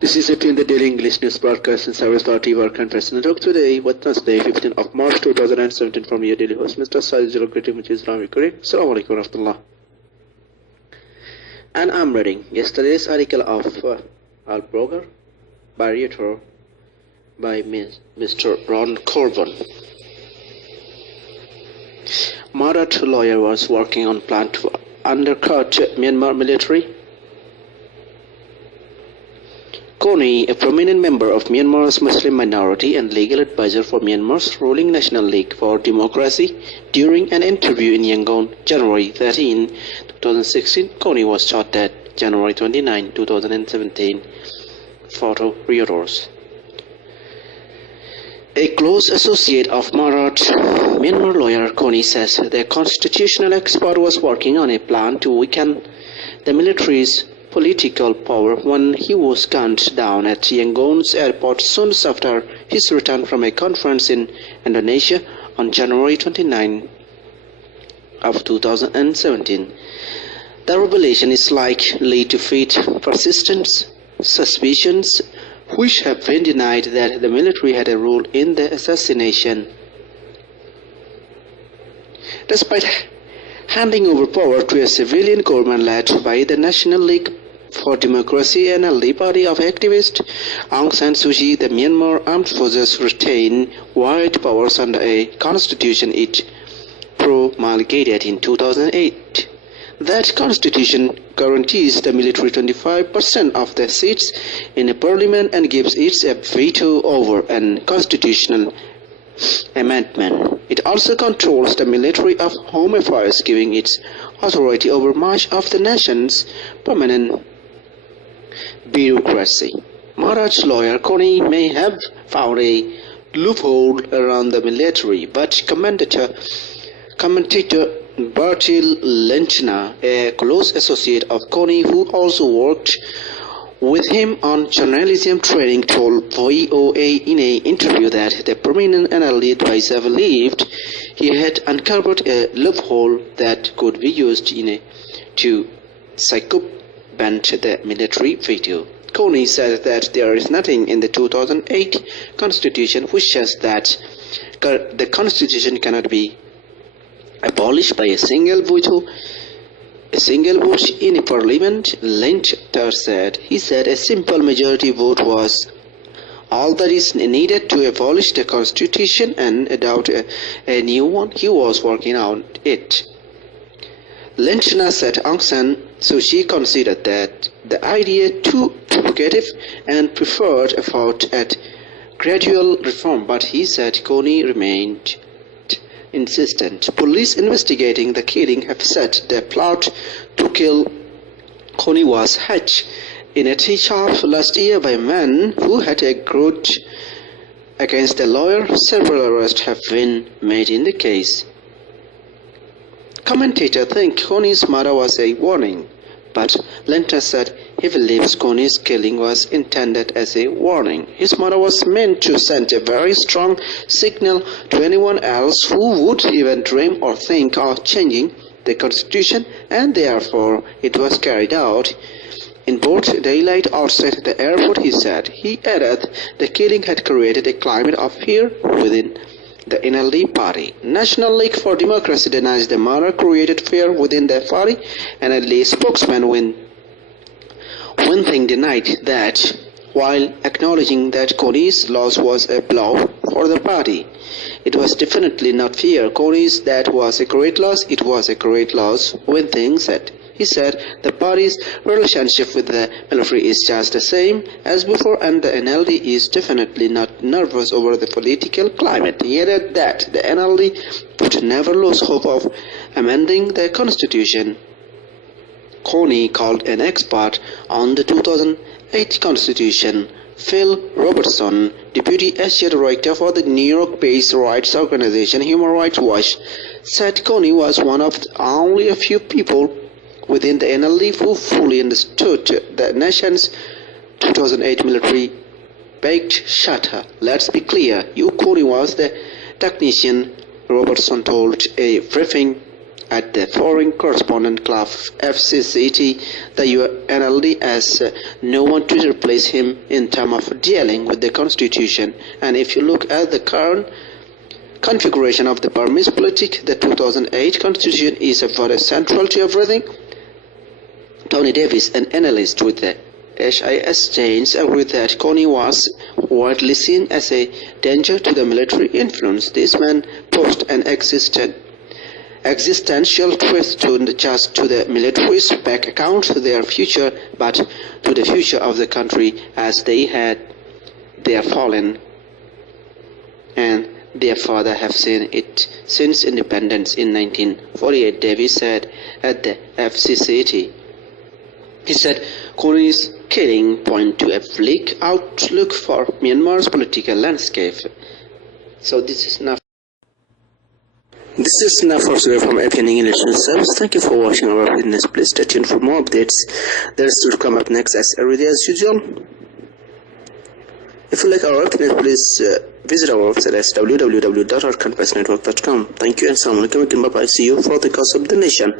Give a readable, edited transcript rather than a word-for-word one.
This is APN, the daily English news broadcast and service TV Arakan President Talk today, Wednesday, 15th of March 2017 from your daily host, Mr. Sajid Greeting, which is Islamic Kareem. Assalamu alaikum wa rahmatullah. And I'm reading yesterday's article of Al-Blogger by Reader by Mr. Ron Corbin. Marat lawyer was working on plan to undercut Myanmar military. Kony, a prominent member of Myanmar's Muslim minority and legal advisor for Myanmar's ruling National League for Democracy, during an interview in Yangon, January 13, 2016, Kony was shot dead January 29, 2017. Photo Reuters. A close associate of Marat, Myanmar lawyer Kony says the constitutional expert was working on a plan to weaken the military's political power when he was gunned down at Yangon's airport soon after his return from a conference in Indonesia on January 29 of 2017. The revelation is likely to feed persistent suspicions which have been denied that the military had a role in the assassination. Despite handing over power to a civilian government led by the National League for Democracy NLD party of activist Aung San Suu Kyi, the Myanmar armed forces retain wide powers under a constitution it promulgated in 2008. That constitution guarantees the military 25% of the seats in a parliament and gives it a veto over an constitutional amendment. It also controls the Ministry of Home Affairs, giving it authority over much of the nation's permanent bureaucracy. Marat's lawyer Kony may have found a loophole around the military, but commentator Bertil Lentner, a close associate of Kony who also worked with him on journalism training, told VOA in an interview that the prominent NLD advisor believed he had uncovered a loophole that could be used to circumvent the military veto. Kony said that there is nothing in the 2008 Constitution which says that the Constitution cannot be abolished by a single vote in a parliament. Lentner said. He said a simple majority vote was all that is needed to abolish the constitution and adopt a new one. He was working on it. Lentner said Aung San Suu Kyi considered that the idea too provocative and preferred a vote at gradual reform, but he said Kony remained insistent. Police investigating the killing have said the plot to kill Kony was hatched in a tea shop last year by men who had a grudge against the lawyer. Several arrests have been made in the case. Commentators think Kony's murder was a warning, but Lentner said he believes Kony's killing was intended as a warning. His murder was meant to send a very strong signal to anyone else who would even dream or think of changing the constitution, and therefore it was carried out in broad daylight outside the airport, he said. He added the killing had created a climate of fear within the NLD party. National League for Democracy denies the murder created fear within the party. NLD spokesman Win Thing denied that, while acknowledging that Kony's loss was a blow for the party. It was definitely not fear. Kony's that was a great loss. It was a great loss, Win Thing said. He said the party's relationship with the military is just the same as before, and the NLD is definitely not nervous over the political climate. He added that the NLD would never lose hope of amending the constitution. Kony called an expert on the 2008 constitution, Phil Robertson, Deputy Asia Director for the New York-based rights organization Human Rights Watch, said Kony was one of only a few people within the NLD who fully understood the nation's 2008 military baked shatter. Let's be clear, Kony was the technician, Robertson told a briefing At the Foreign Correspondent Club FCCT, the UNLD has no one to replace him in terms of dealing with the constitution. And if you look at the current configuration of the Burmese politics, the 2008 constitution is very central to everything. Tony Davis, an analyst with the HIS Chains, agreed that Kony was widely seen as a danger to the military influence. This man posed an existential threat not just to the military's bank account, their future, but to the future of the country, as they had their fallen and their father have seen it since independence in 1948. Davis said at the FCCT. He said Kony's killing point to a bleak outlook for Myanmar's political landscape. So this is enough. This is enough for today from APN English News Service. Thank you for watching our witness. Please stay tuned for more updates. There's to come up next as every day as usual. If you like our website, please visit our website at www.arakanpressnetwork.com. Thank you and Assalamu alaikum. Bye bye. See you for the cause of the nation.